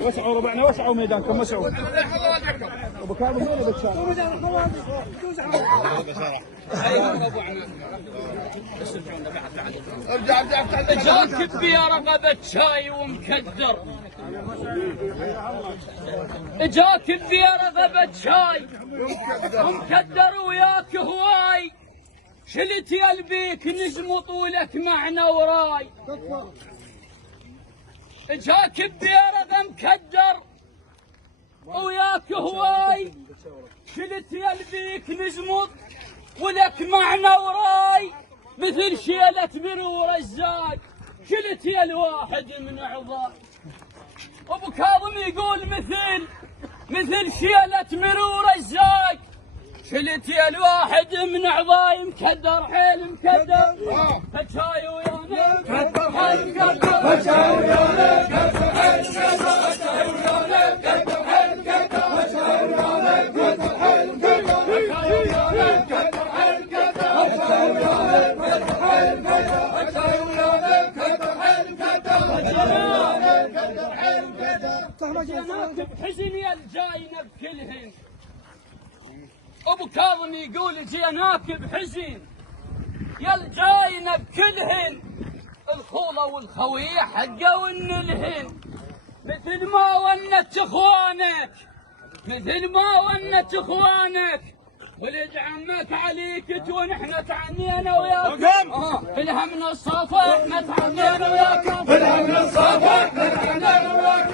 وسعوا ربعنا، وسعوا ميدانكم، وسعوا. ابو كاظم وين ابو كاظم؟ جاك بيا رقبة شاي ومكدر، جاك بيا رقبة شاي ومكدر وياك هواي، شلت يلبيك نجم طولك معنا وراي. جاك بيرغ مكدر وياك هواي، شلت يلبيك نجمط ولك معنا وراي، مثل شيلة مرور الزاج شلت يا الواحد من عضاي. ابو كاظم يقول مثل شيلة مرور الزاج شلت يا الواحد من عضاي، مكدر حيل مكدر فشاي ويانا مكدر حيل مكدر فشاي ويانا مكدر حيل مكدر فشاي ويانا مكدر حيل مكدر فشاي ويانا مكدر حيل مكدر فشاي ويانا مكدر حيل مكدر فشاي ويانا مكدر حيل مكدر فشاي ويانا مكدر حيل مكدر فشاي ويانا مكدر حيل مكدر. جيناك بحزن يا الجاينا بكلهن. ابو كاظم يقول جيناك بحزن يا الجاينا بكلهن، الخوله والخويه حقه والنلهن، مثل ما ونت اخوانك مثل ما ونت اخوانك، ولد عمك عليك ونحن تعنينا وياك بالهم نصافك ما تعنينا وياك بالهم نصافك ما تعنينا وياك